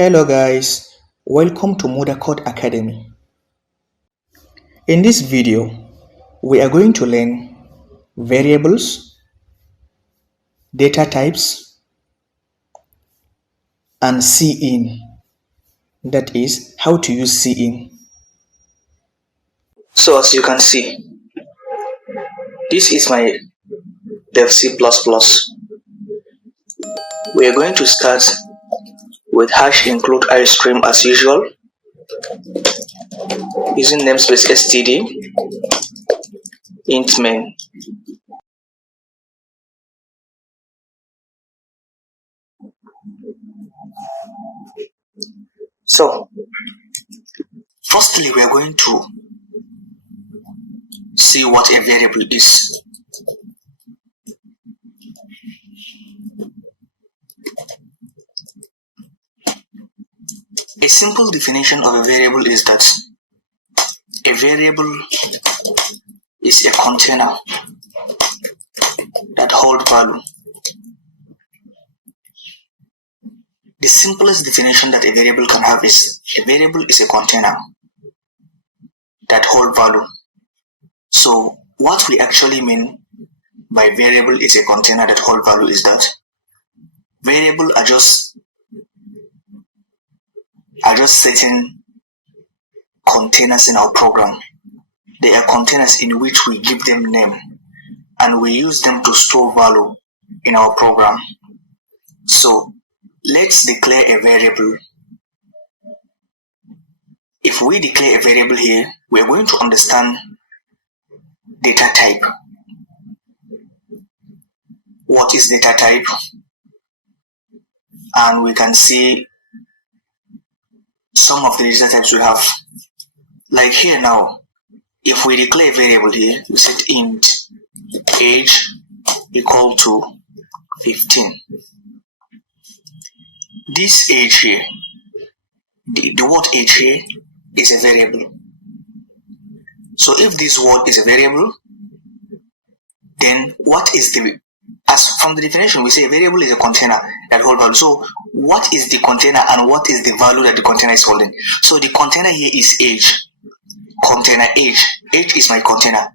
Hello guys, welcome to Mother Code Academy. In this video, we are going to learn variables, data types, and cin. That is how to use cin. So as you can see, this is my dev C++. We are going to start with hash include ice cream as usual, using namespace std int main. So firstly, we are going to see what a variable is. A simple definition of a variable is that a variable is a container that holds value. The simplest definition that a variable can have is a variable is a container that holds value. So what we actually mean by variable is a container that holds value is that variable are just certain containers in our program. They are containers in which we give them name and we use them to store value in our program. So let's declare a variable. If we declare a variable here, we are going to understand data type. What is data type? And we can see some of the data types we have. Like here now, if we declare a variable here, we set int age equal to 15. This age here, the word age here is a variable. So if this word is a variable, then what is as from the definition we say a variable is a container that holds value. So what is the container and what is the value that the container is holding? So the container here is age. Container age is my container.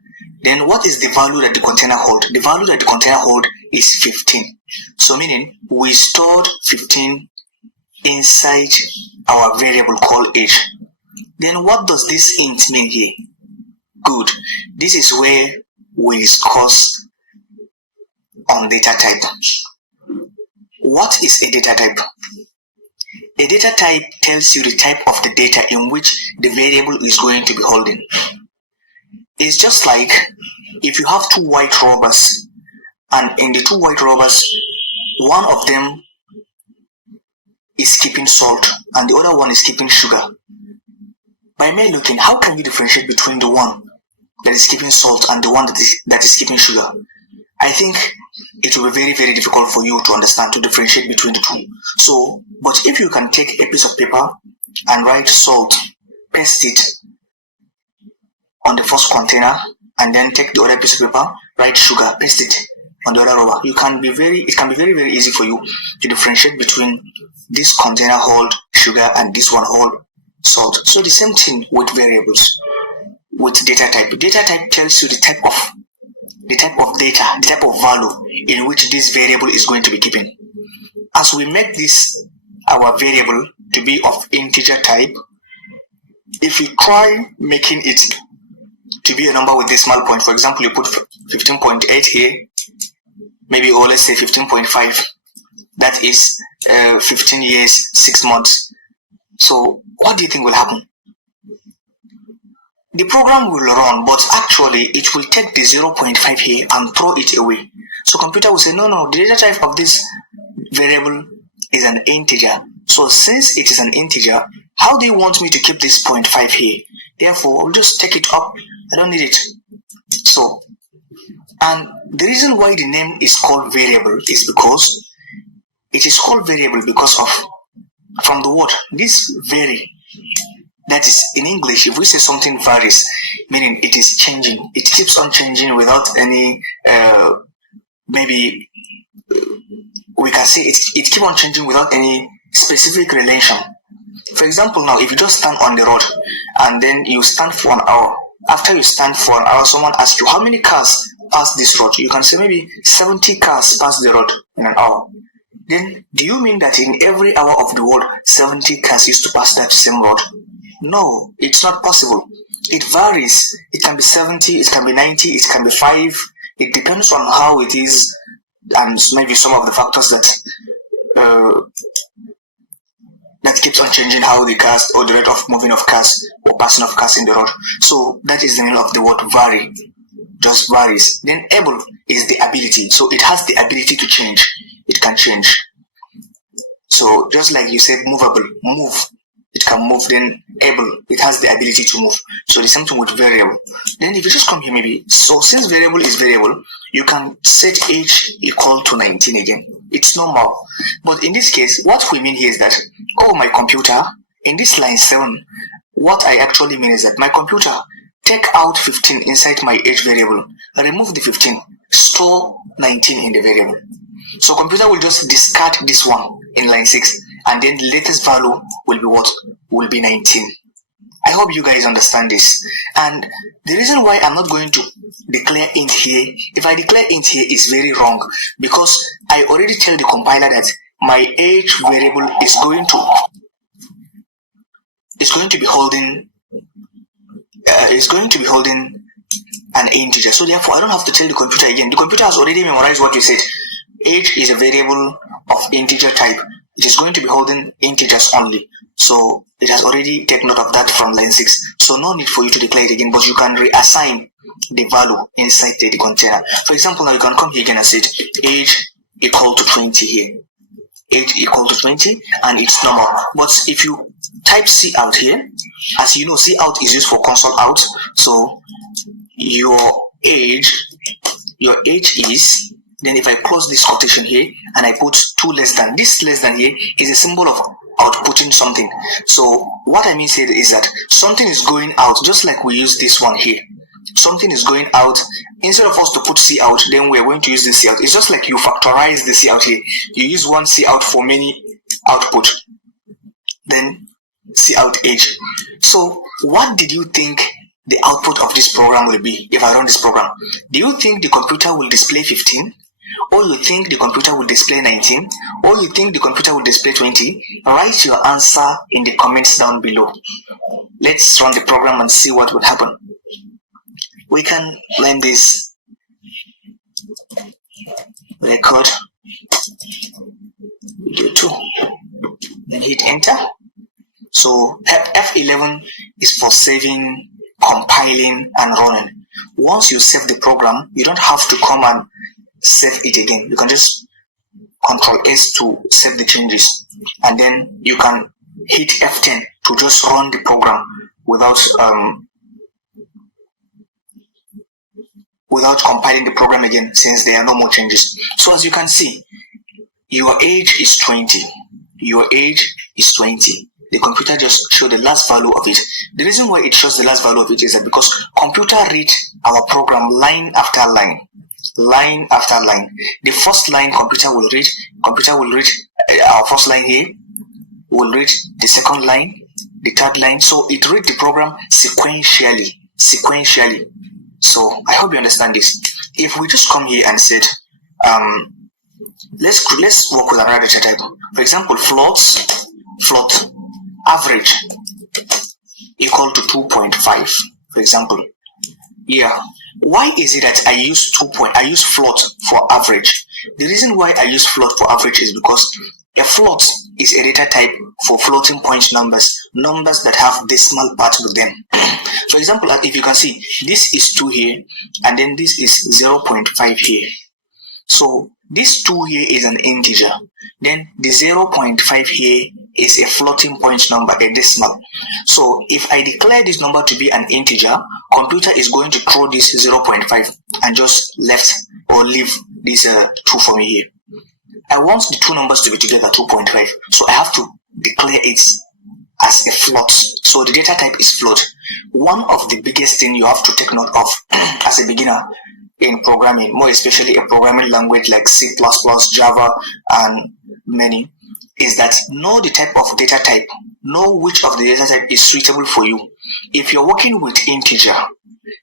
Then what is the value that the container holds? The value that the container holds is 15. So meaning we stored 15 inside our variable called age. Then what does this int mean here? Good. This is where we discuss on data type. What is a data type? A data type tells you the type of the data in which the variable is going to be holding. It's just like if you have two white rubbers, and in the two white rubbers, one of them is keeping salt and the other one is keeping sugar. By mere looking, how can you differentiate between the one that is keeping salt and the one that is keeping sugar? I think it will be very, very difficult for you to understand, to differentiate between the two. So, but if you can take a piece of paper and write salt, paste it on the first container, and then take the other piece of paper, write sugar, paste it on the other rubber, it can be very, very easy for you to differentiate between this container hold sugar and this one hold salt. So the same thing with variables, with data type. Data type tells you the type of data, the type of value in which this variable is going to be given. As we make this our variable to be of integer type, if you try making it to be a number with decimal point, for example, you put 15.8 here, maybe, or let's say 15.5, that is 15 years, 6 months. So what do you think will happen? The program will run, but actually it will take the 0.5 here and throw it away. So computer will say, no, the data type of this variable is an integer. So since it is an integer, how do you want me to keep this 0.5 here? Therefore, I'll just take it up. I don't need it. So, and the reason why the name is called variable is because it is called variable because of, from the word, this vary. That is, in English, if we say something varies, meaning it is changing, it keeps on changing without any, maybe we can say it keeps on changing without any specific relation. For example, now if you just stand on the road and then you stand for an hour, after you stand for an hour, someone asks you how many cars pass this road. You can say maybe 70 cars pass the road in an hour. Then do you mean that in every hour of the world 70 cars used to pass that same road? No, it's not possible. It varies. It can be 70, it can be 90, it can be 5. It depends on how it is and maybe some of the factors that keeps on changing how the cars or the rate of moving of cars or passing of cars in the road. So that is the meaning of the word vary. Just varies. Then able is the ability. So it has the ability to change. It can change. So just like you said, movable, move. It can move. Then able, it has the ability to move. So the same thing with variable. Then if you just come here maybe, so since variable is variable, you can set age equal to 19 again. It's normal. But in this case, what we mean here is that, oh, my computer, in this line 7, what I actually mean is that my computer, take out 15 inside my age variable, remove the 15, store 19 in the variable. So computer will just discard this one in line 6, and then the latest value will be what? Will be 19. I hope you guys understand this. And the reason why I'm not going to declare int here, if I declare int here, it's very wrong, because I already tell the compiler that my age variable is going to be holding an integer. So therefore I don't have to tell the computer again. The computer has already memorized what you said. Age is a variable of integer type. It is going to be holding integers only. So it has already taken note of that from line 6. So no need for you to declare it again, but you can reassign the value inside the container. For example, now you can come here again and say age equal to 20 here. Age equal to 20, and it's normal. But if you type cout here, as you know, cout is used for console out. So your age is, then if I close this quotation here and I put 2 less than, this less than here is a symbol of outputting something. So what I mean here is that something is going out, just like we use this one here. Something is going out. Instead of us to put cout, then we're going to use the cout. It's just like you factorize the cout here. You use one cout for many output. Then cout age. So what did you think the output of this program will be if I run this program? Do you think the computer will display 15? Or you think the computer will display 19? Or you think the computer will display 20? Write your answer in the comments down below. Let's run the program and see what will happen. We can learn this. Record video 2. Then hit enter. So F11 is for saving, compiling, and running. Once you save the program, you don't have to come and save it again. You can just Ctrl S to save the changes, and then you can hit F10 to just run the program without compiling the program again, since there are no more changes. So as you can see, your age is 20. Your age is 20. The computer just showed the last value of it. The reason why it shows the last value of it is that because computer read our program line after line. Line after line. The first line computer will read our first line here, will read the second line, the third line. So it read the program sequentially. So I hope you understand this. If we just come here and said let's work with another data type. For example, float average equal to 2.5, for example. Yeah. Why is it that I use float for average? The reason why I use float for average is because a float is a data type for floating point numbers that have decimal parts with them. For example, if you can see, this is 2 here, and then this is 0.5 here. So this 2 here is an integer. Then the 0.5 here is a floating point number, a decimal. So if I declare this number to be an integer, computer is going to throw this 0.5 and just leave this 2 for me here. I want the two numbers to be together, 2.5. So I have to declare it as a float. So the data type is float. One of the biggest thing you have to take note of as a beginner in programming, more especially a programming language like C++, Java, and many, is that know the type of data type, know which of the data type is suitable for you. If you're working with integer,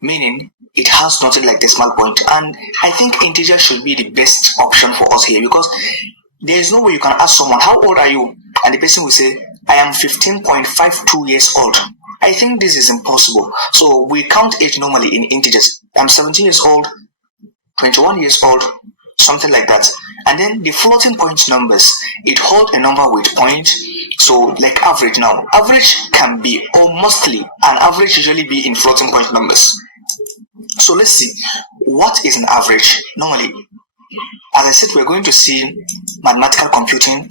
meaning it has nothing like decimal point, and I think integer should be the best option for us here, because there is no way you can ask someone, how old are you? And the person will say, I am 15.52 years old. I think this is impossible. So we count age normally in integers. I'm 17 years old, 21 years old, something like that. And then the floating point numbers, it holds a number with point. So like average now, average can be, or mostly an average usually be in floating point numbers. So let's see, what is an average? Normally, as I said, we're going to see mathematical computing in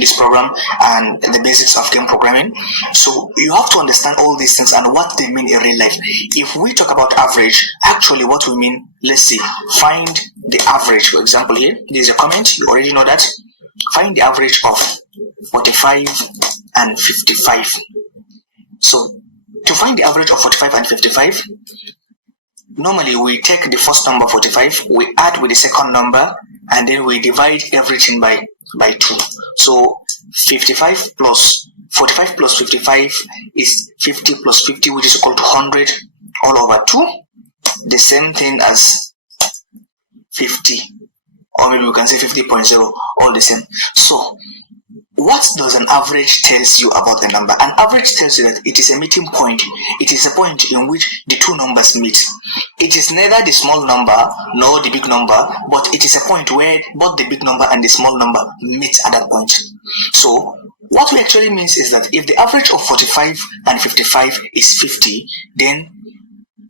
this program, and the basics of game programming. So you have to understand all these things and what they mean in real life. If we talk about average, actually what we mean, let's see, find the average. For example, here, there's a comment, you already know that. Find the average of 45 and 55. So to find the average of 45 and 55, normally we take the first number 45, we add with the second number, and then we divide everything by 2. So 45 plus 45 plus 55 is 50 plus 50, which is equal to 100 all over 2. The same thing as 50, or maybe we can say 50.0, all the same. So what does an average tells you about the number? An average tells you that it is a meeting point. It is a point in which the two numbers meet. It is neither the small number nor the big number, but it is a point where both the big number and the small number meet at that point. So what we actually means is that if the average of 45 and 55 is 50, then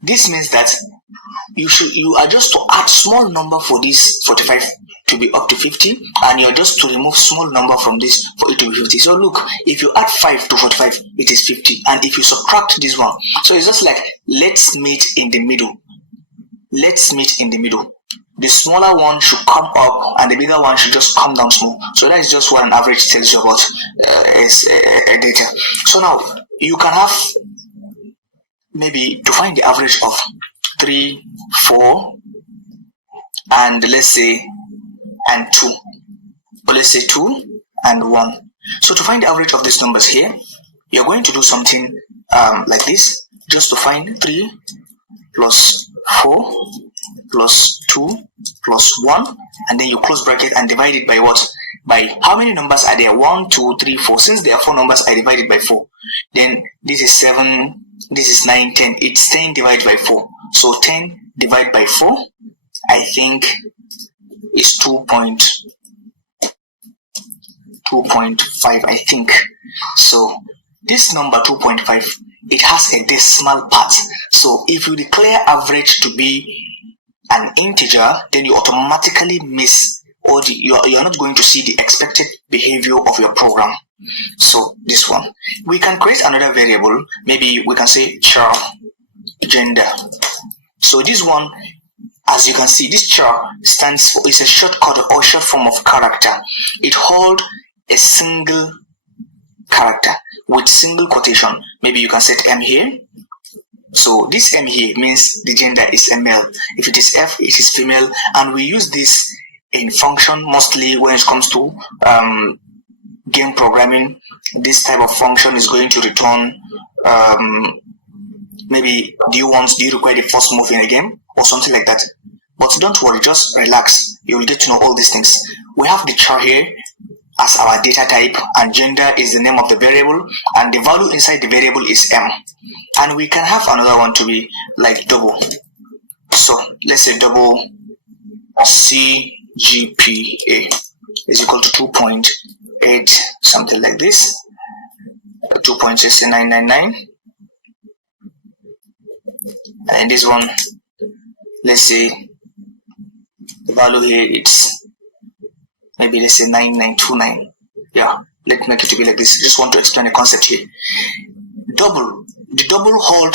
this means that you are just to add small number for this 45 to be up to 50, and you're just to remove small number from this for it to be 50. So look, if you add 5 to 45, it is 50, and if you subtract this one, so it's just like, let's meet in the middle. Let's meet in the middle. The smaller one should come up and the bigger one should just come down small. So that is just what an average tells you about data. So now you can have, maybe to find the average of 3, 4, and let's say and 2, or let's say 2 and 1. So to find the average of these numbers here, you're going to do something like this, just to find 3 plus 4 plus 2 plus 1, and then you close bracket and divide it by what? By how many numbers are there? 1, 2, 3, 4. Since there are 4 numbers, I divide it by 4. Then this is 7, this is 9, 10. It's 10 divided by 4. So 10 divided by 4, I think, is 2.5, I think. So this number 2.5, it has a decimal part. So if you declare average to be an integer, then you automatically miss, or you're not going to see the expected behavior of your program. So this one, we can create another variable. Maybe we can say char gender. So this one, as you can see, this char stands for, is a shortcut or short form of character. It holds a single character with single quotation. Maybe you can set M here. So this M here means the gender is a male. If it is F, it is female. And we use this in function mostly when it comes to game programming. This type of function is going to return maybe do you require the first move in a game or something like that. But don't worry, just relax. You will get to know all these things. We have the char here as our data type, and gender is the name of the variable, and the value inside the variable is M. And we can have another one to be like double. So let's say double CGPA is equal to 2.8, something like this, 2.6999. And this one, let's say the value here, it's maybe, let's say 9929. Yeah, let's make it to be like this. Just want to explain the concept here. Double, the double hold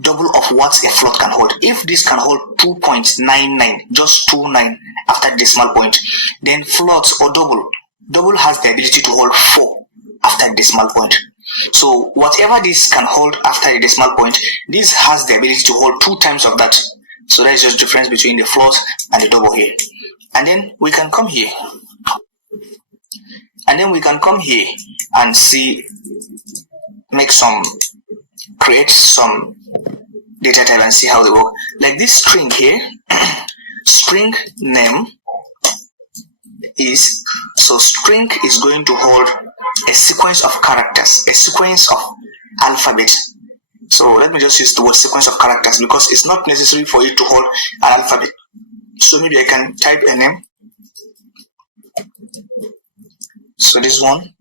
double of what a float can hold. If this can hold 2.99, just 29 after the decimal point, then float or double has the ability to hold 4 after the decimal point. So whatever this can hold after the decimal point, this has the ability to hold 2 times of that. So that is just difference between the float and the double here. And then we can come here And then we can come here and see, create some data type and see how they work. Like this string here, string name is, so string is going to hold a sequence of characters, a sequence of alphabet. So let me just use the word sequence of characters because it's not necessary for it to hold an alphabet. So maybe I can type a name. So this one,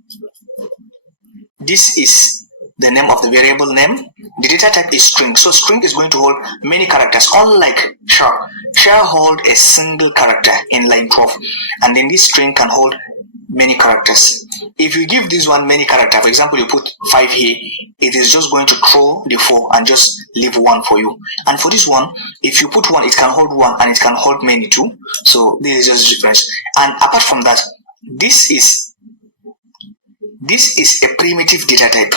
this is the name of the variable name. The data type is string. So string is going to hold many characters, unlike char. Char hold a single character in line 12, and then this string can hold many characters. If you give this one many characters, for example, you put 5 here, it is just going to throw the 4 and just leave 1 for you. And for this one, if you put 1, it can hold 1 and it can hold many too. So this is just the difference. And apart from that, this is a primitive data type.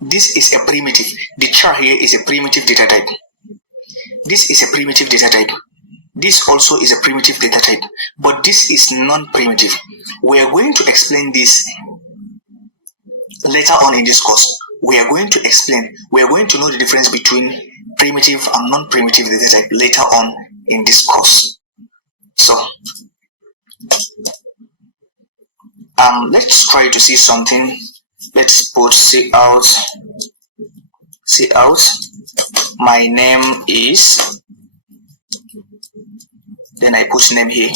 This is a primitive. The char here is a primitive data type. This is a primitive data type. This also is a primitive data type, but this is non-primitive. We are going to explain this later on in this course. We are going to know the difference between primitive and non-primitive data type later on in this course. So let's try to see something. Let's put cout. My name is, then I put name here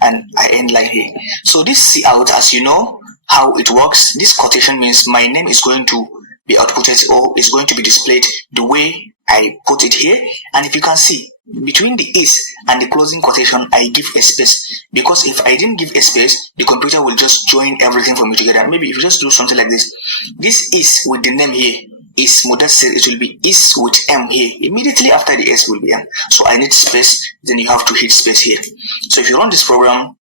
and I end line here. So this cout, as you know how it works, this quotation means my name is going to be outputted or is going to be displayed the way I put it here. And if you can see, between the is and the closing quotation, I give a space, because if I didn't give a space, the computer will just join everything for me together. Maybe if you just do something like this, this is with the name here is Mudassir, it will be is with M here. Immediately after the S will be M. So I need space, then you have to hit space here. So if you run this program,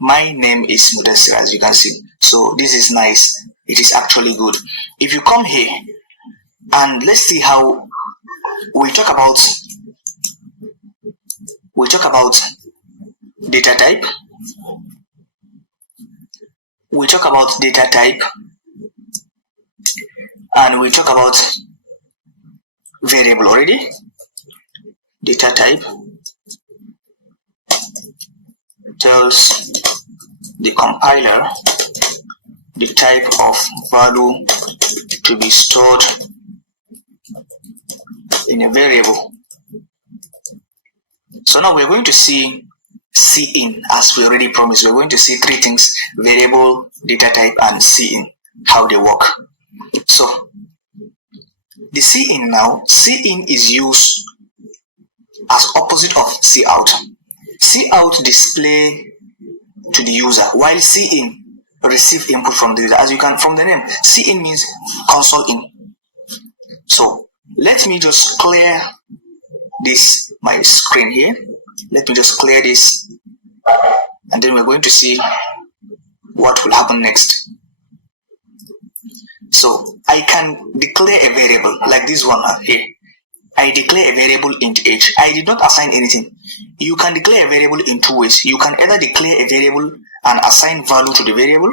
my name is Mudassir, as you can see. So this is nice. It is actually good. If you come here and let's see how we talk about data type. We talk about data type and we talk about variable already. Data type tells the compiler the type of value to be stored in a variable. So now we're going to see cin, as we already promised. We're going to see 3 things: variable, data type, and cin, how they work. So the cin now, cin is used as opposite of cout. Cout display to the user, while cin receive input from the user. As you can from the name, cin means console in. So let me just clear this, my screen here. Let me just clear this, and then we're going to see what will happen next. So I can declare a variable like this one here. I declare a variable int age. I did not assign anything. You can declare a variable in 2 ways. You can either declare a variable and assign value to the variable,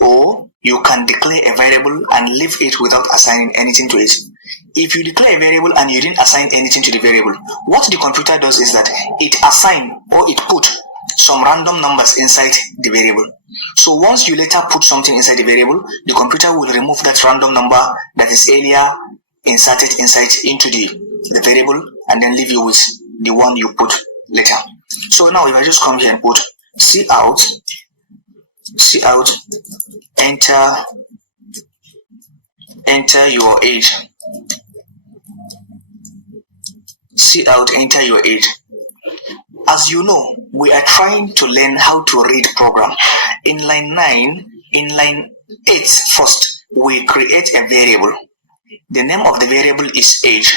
or you can declare a variable and leave it without assigning anything to it. If you declare a variable and you didn't assign anything to the variable, what the computer does is that it assign or it put some random numbers inside the variable. So once you later put something inside the variable, the computer will remove that random number that is earlier inserted inside into the variable and then leave you with the one you put later. So now if I just come here and put cout, enter your age. Cout, enter your age. As you know, we are trying to learn how to read program. In line 9, in line 8 first, we create a variable. The name of the variable is age.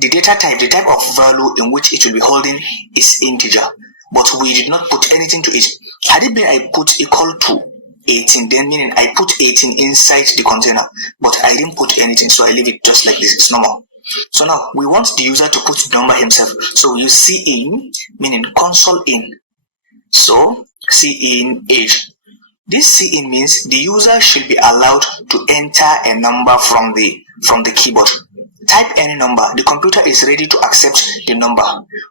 The data type, the type of value in which it will be holding is integer, but we did not put anything to it. Had it been I put equal to 18, then meaning I put 18 inside the container, but I didn't put anything, so I leave it just like this. It's normal. So now we want the user to put the number himself, so we use cin, meaning console in. So cin age. This cin means the user should be allowed to enter a number from the keyboard. Type any number, the computer is ready to accept the number.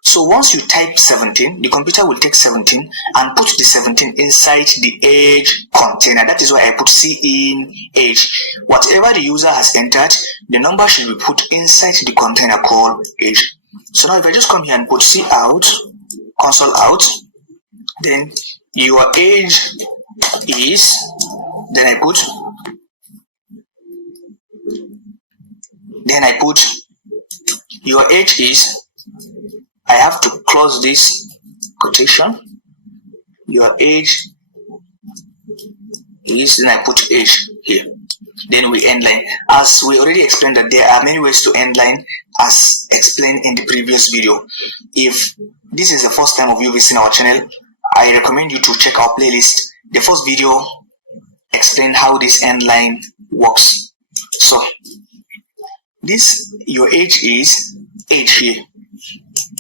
So once you type 17, the computer will take 17 and put the 17 inside the age container. That is why I put cin age. Whatever the user has entered, the number should be put inside the container called age. So now if I just come here and put cout, console out, then your age is, then I put your age is, I have to close this quotation, your age is, then I put age here. Then we end line. As we already explained that there are many ways to end line as explained in the previous video. If this is the first time of you visiting our channel, I recommend you to check our playlist. The first video explained how this end line works. So this, your age is age here.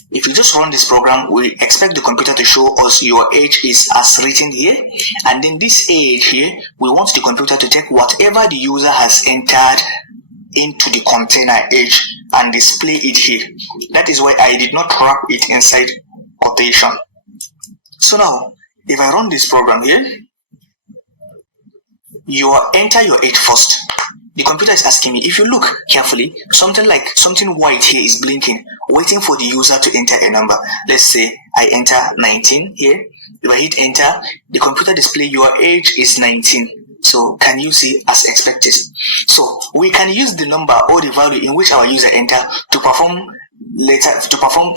If you just run this program, we expect the computer to show us your age is as written here, and then this age here, we want the computer to take whatever the user has entered into the container age and display it here. That is why I did not wrap it inside quotation. So now if I run this program here, you enter your age first. The computer is asking me, if you look carefully, something white here is blinking, waiting for the user to enter a number. Let's say I enter 19 here. If I hit enter, the computer display your age is 19. So can you see as expected? So we can use the number or the value in which our user enter to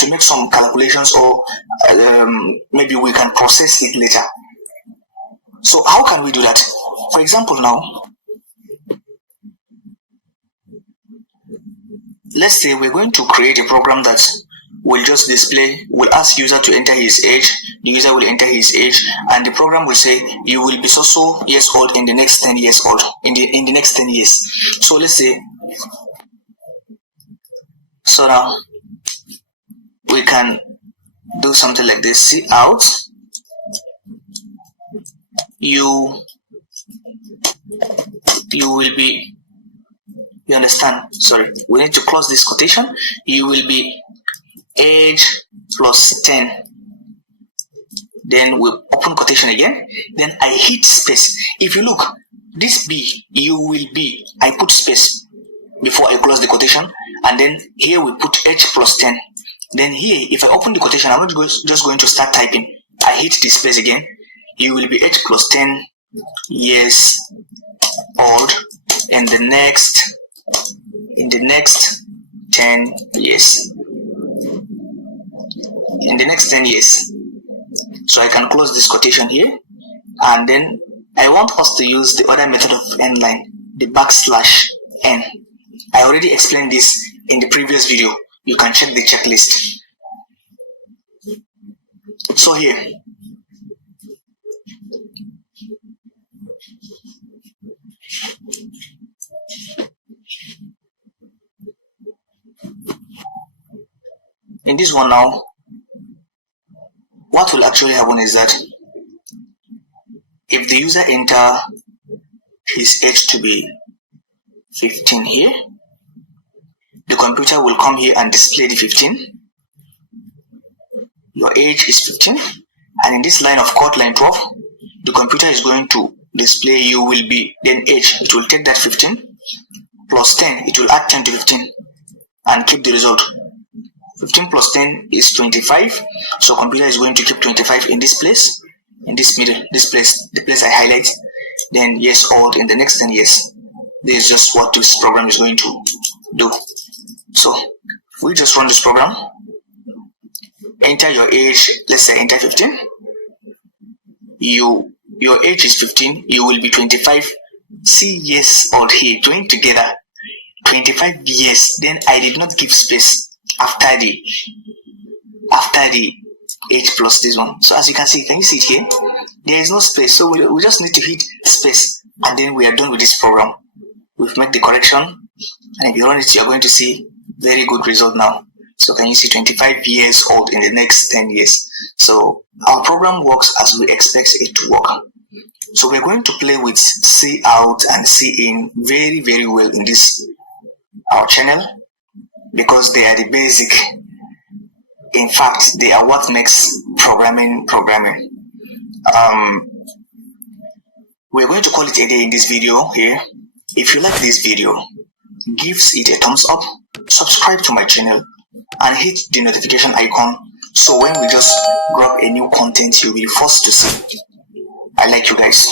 make some calculations, or maybe we can process it later. So how can we do that? For example, now let's say we're going to create a program that will just display, will ask user to enter his age, the user will enter his age, and the program will say you will be so years old in the next 10 years old, in the next 10 years. So let's say, so now we can do something like this. Cout, you will be, you understand, sorry, we need to close this quotation. You will be age plus 10. Then we open quotation again. Then I hit space. If you look, this B, you will be, I put space before I close the quotation, and then here we put age plus 10. Then here, if I open the quotation, I'm not just going to start typing. I hit the space again. You will be age plus 10 years old in the next 10 years. In the next 10 years. So I can close this quotation here, and then I want us to use the other method of end line, the \n. I already explained this in the previous video. You can check the checklist. So here, in this one now, what will actually happen is that if the user enter his age to be 15 here, the computer will come here and display the 15. Your age is 15, and in this line of code, line 12, the computer is going to display you will be, then age, it will take that 15 plus 10, it will add 10 to 15 and keep the result. 15 plus 10 is 25, so computer is going to keep 25 in this place, in this middle, this place, the place I highlight, then years old in the next 10 years. This is just what this program is going to do. So if we just run this program, enter your age, let's say enter 15, your age is 15, you will be 25, see years old here, join together, 25 years, then I did not give space after the age plus this one. So as you can see, can you see it here? There is no space, so we just need to hit space, and then we are done with this program. We've made the correction, and if you run it, you are going to see very good result now. So can you see 25 years old in the next 10 years? So our program works as we expect it to work. So we're going to play with C out and C in very, very well in this our channel, because they are the basic. In fact, they are what makes programming. We're going to call it a day in this video here. If you like this video, give it a thumbs up, subscribe to my channel, and hit the notification icon, so when we just grab a new content, you'll be first to see. I like you guys.